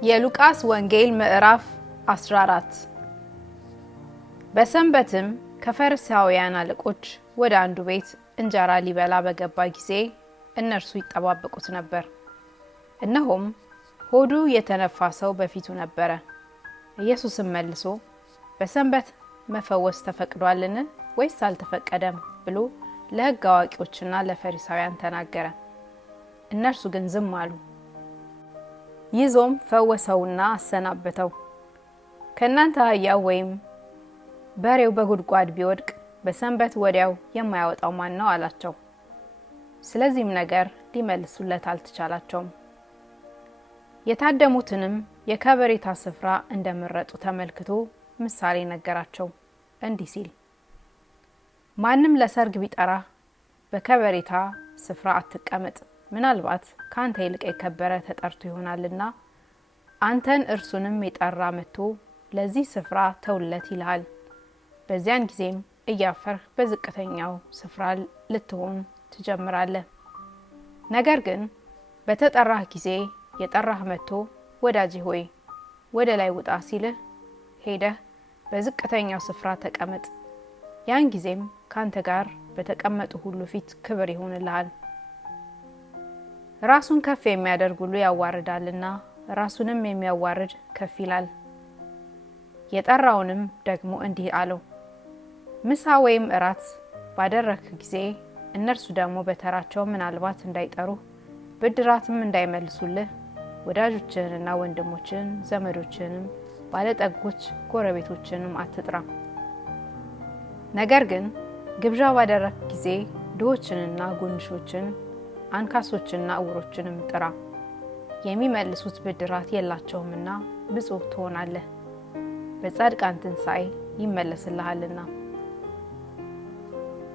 የሉቃስ ወንጌል ምዕራፍ 14። በሰንበትም ከፈሪሳውያን አለቆች ወደ አንዱ ቤት እንጀራ ሊበላ በገባ ጊዜ እነርሱ ይጠባበቁት ነበር። እነሆም ሆዱ የተነፋ ሰው በፊቱ ነበረ። ኢየሱስም መልሶ በሰንበት መፈወስ ተፈቅዷልን ወይስ አልተፈቀደም ብሎ ለሕግ አዋቂዎችና ለፈሪሳውያን ተናገረ። እነርሱ ግን ዝም አሉ። ይዞም ፈወሰውና አሰናበተው። ከእናንተ አህያው ወይም በሬው በጉድጓድ ቢወድቅ በሰንበት ወዲያው የማያወጣው ማን ነው አላቸው። ስለዚህም ነገር ሊመልሱለት አልተቻላቸውም። የታደሙትንም የከበሬታ ስፍራ እንደመረጡ ተመልክቶ ምሳሌ ነገራቸው እንዲህ ሲል፣ ማንም ለሰርግ ቢጠራ በከበሬታ ስፍራ አትቀመጥ፣ ምናልባት ካንተ ይልቅ የከበረ ተጠርቶ ይሆናልና አንተን እርሱንም የጠራ መጥቶ ለዚህ ስፍራ ተውለት ይልሃል። በዚያን ጊዜም እያፈርህ በዝቅተኛው ስፍራ ልትሆን ትጀምራለህ። ነገር ግን በተጠራህ ጊዜ የጠራህ መጥቶ ወዳጄ ሆይ ወደ ላይ ውጣ ሲልህ ሄደህ በዝቅተኛው ስፍራ ተቀመጥ። ያን ጊዜም ካንተ ጋር በተቀመጡ ሁሉ ፊት ክብር ይሆንልሃል። ራሱን ከፍ የሚያደርግ ሁሉ ያዋርዳልና ራሱንም የሚያዋርድ ከፍ ይላል። የጠራውንም ደግሞ እንዲህ አለው፣ ምሳ ወይም እራት ባደረክ ጊዜ እነርሱ ደግሞ በተራቸው ምናልባት እንዳይጠሩህ ብድራትም እንዳይመልሱልህ ወዳጆችህንና ወንድሞችን ዘመዶችንም ባለጠጎች ጎረቤቶችንም አትጥራ። ነገር ግን ግብዣ ባደረክ ጊዜ ድሆችንና ጉንድሾችን አንካሶችንና እውሮችንም ጥራ። የሚመልሱት ብድራት የላቸውምና ብፁዕ ትሆናለህ፣ በጻድቃን ትንሣኤ ይመለስልሃልና።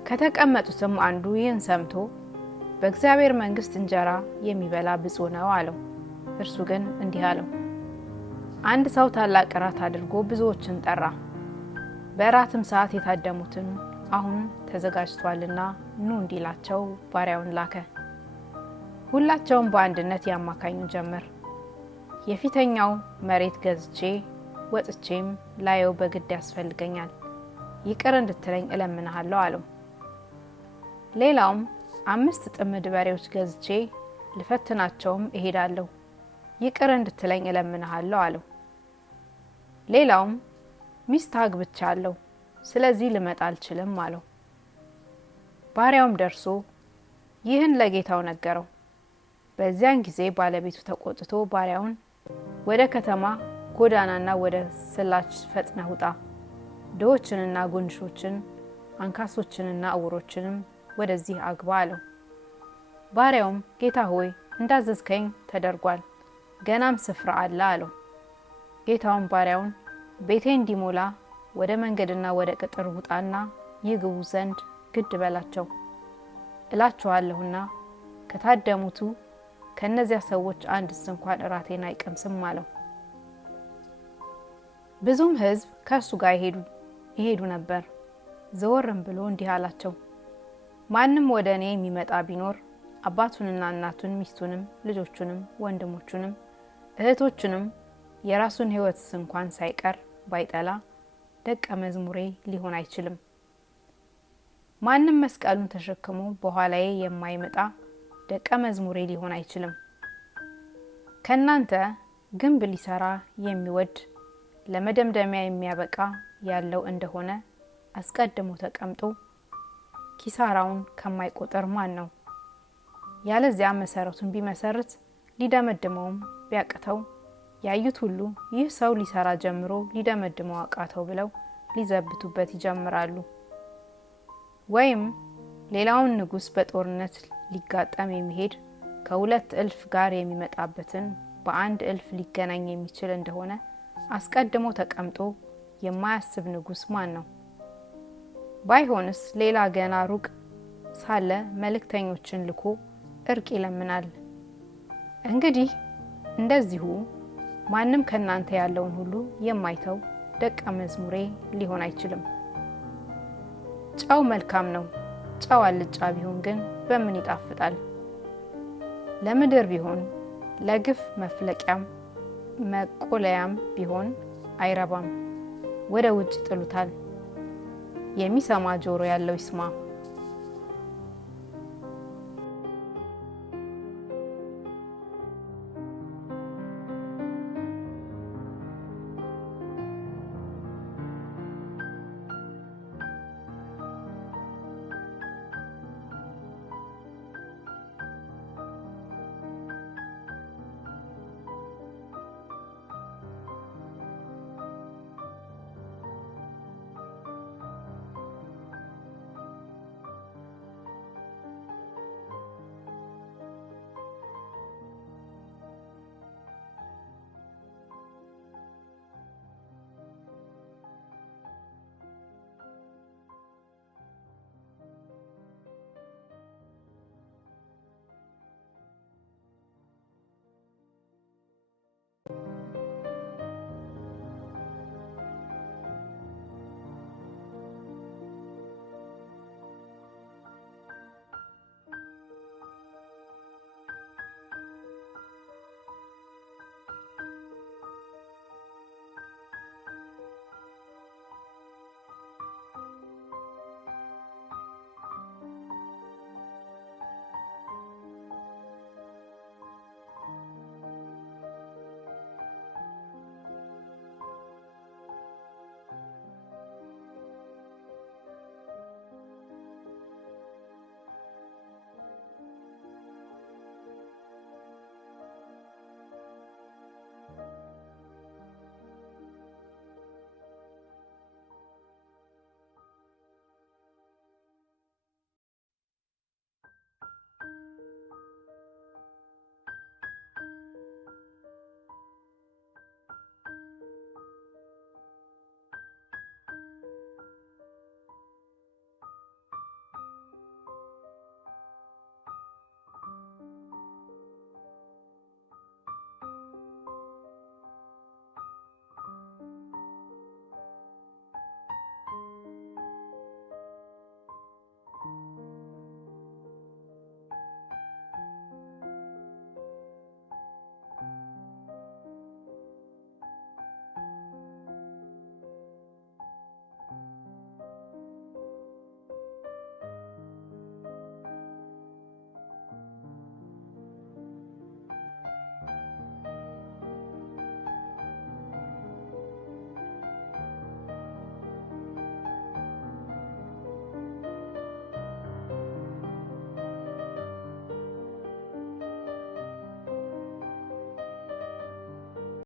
ከተቀመጡትም አንዱ ይህን ሰምቶ በእግዚአብሔር መንግሥት እንጀራ የሚበላ ብፁዕ ነው አለው። እርሱ ግን እንዲህ አለው፣ አንድ ሰው ታላቅ እራት አድርጎ ብዙዎችን ጠራ። በእራትም ሰዓት የታደሙትን አሁን ተዘጋጅቷልና ኑ እንዲላቸው ባሪያውን ላከ። ሁላቸውም በአንድነት ያማካኙ ጀመር። የፊተኛው መሬት ገዝቼ ወጥቼም ላየው በግድ ያስፈልገኛል፣ ይቅር እንድትለኝ እለምንሃለሁ አለው። ሌላውም 5 ጥምድ በሬዎች ገዝቼ ልፈትናቸውም እሄዳለሁ፣ ይቅር እንድትለኝ እለምንሃለሁ አለው። ሌላውም ሚስት አግብቻለሁ፣ ስለዚህ ልመጣ አልችልም አለው። ባሪያውም ደርሶ ይህን ለጌታው ነገረው። በዚያን ጊዜ ባለቤቱ ተቆጥቶ ባሪያውን ወደ ከተማ ጎዳናና ወደ ስላች ፈጥነህ ውጣ፣ ድሆችንና ጉንድሾችን አንካሶችንና እውሮችንም ወደዚህ አግባ አለው። ባሪያውም ጌታ ሆይ እንዳዘዝከኝ ተደርጓል፣ ገናም ስፍራ አለ አለው። ጌታውም ባሪያውን ቤቴ እንዲሞላ ወደ መንገድና ወደ ቅጥር ውጣና ይግቡ ዘንድ ግድ በላቸው። እላችኋለሁና ከታደሙቱ ከነዚያ ሰዎች አንድስ እንኳን እራቴን አይቀምስም አለው። ብዙም ሕዝብ ከእርሱ ጋር ይሄዱ ነበር። ዘወርም ብሎ እንዲህ አላቸው፣ ማንም ወደ እኔ የሚመጣ ቢኖር አባቱንና እናቱን ሚስቱንም ልጆቹንም ወንድሞቹንም እህቶቹንም የራሱን ሕይወትስ እንኳን ሳይቀር ባይጠላ ደቀ መዝሙሬ ሊሆን አይችልም። ማንም መስቀሉን ተሸክሞ በኋላዬ የማይመጣ ደቀ መዝሙሬ ሊሆን አይችልም። ከእናንተ ግንብ ሊሰራ የሚወድ ለመደምደሚያ የሚያበቃ ያለው እንደሆነ አስቀድሞ ተቀምጦ ኪሳራውን ከማይቆጠር ማን ነው? ያለዚያ መሰረቱን ቢመሰርት ሊደመድመውም ቢያቅተው ያዩት ሁሉ ይህ ሰው ሊሰራ ጀምሮ ሊደመድመው አቃተው ብለው ሊዘብቱበት ይጀምራሉ። ወይም ሌላውን ንጉሥ በጦርነት ሊጋጠም የሚሄድ ከ2,000 ጋር የሚመጣበትን በ1,000 ሊገናኝ የሚችል እንደሆነ አስቀድሞ ተቀምጦ የማያስብ ንጉሥ ማን ነው? ባይሆንስ ሌላ ገና ሩቅ ሳለ መልእክተኞችን ልኮ እርቅ ይለምናል። እንግዲህ እንደዚሁ ማንም ከእናንተ ያለውን ሁሉ የማይተው ደቀ መዝሙሬ ሊሆን አይችልም። ጨው መልካም ነው፣ ጨው አልጫ ቢሆን ግን በምን ይጣፍጣል? ለምድር ቢሆን ለግፍ መፍለቂያም መቆለያም ቢሆን አይረባም፣ ወደ ውጭ ጥሉታል። የሚሰማ ጆሮ ያለው ይስማ።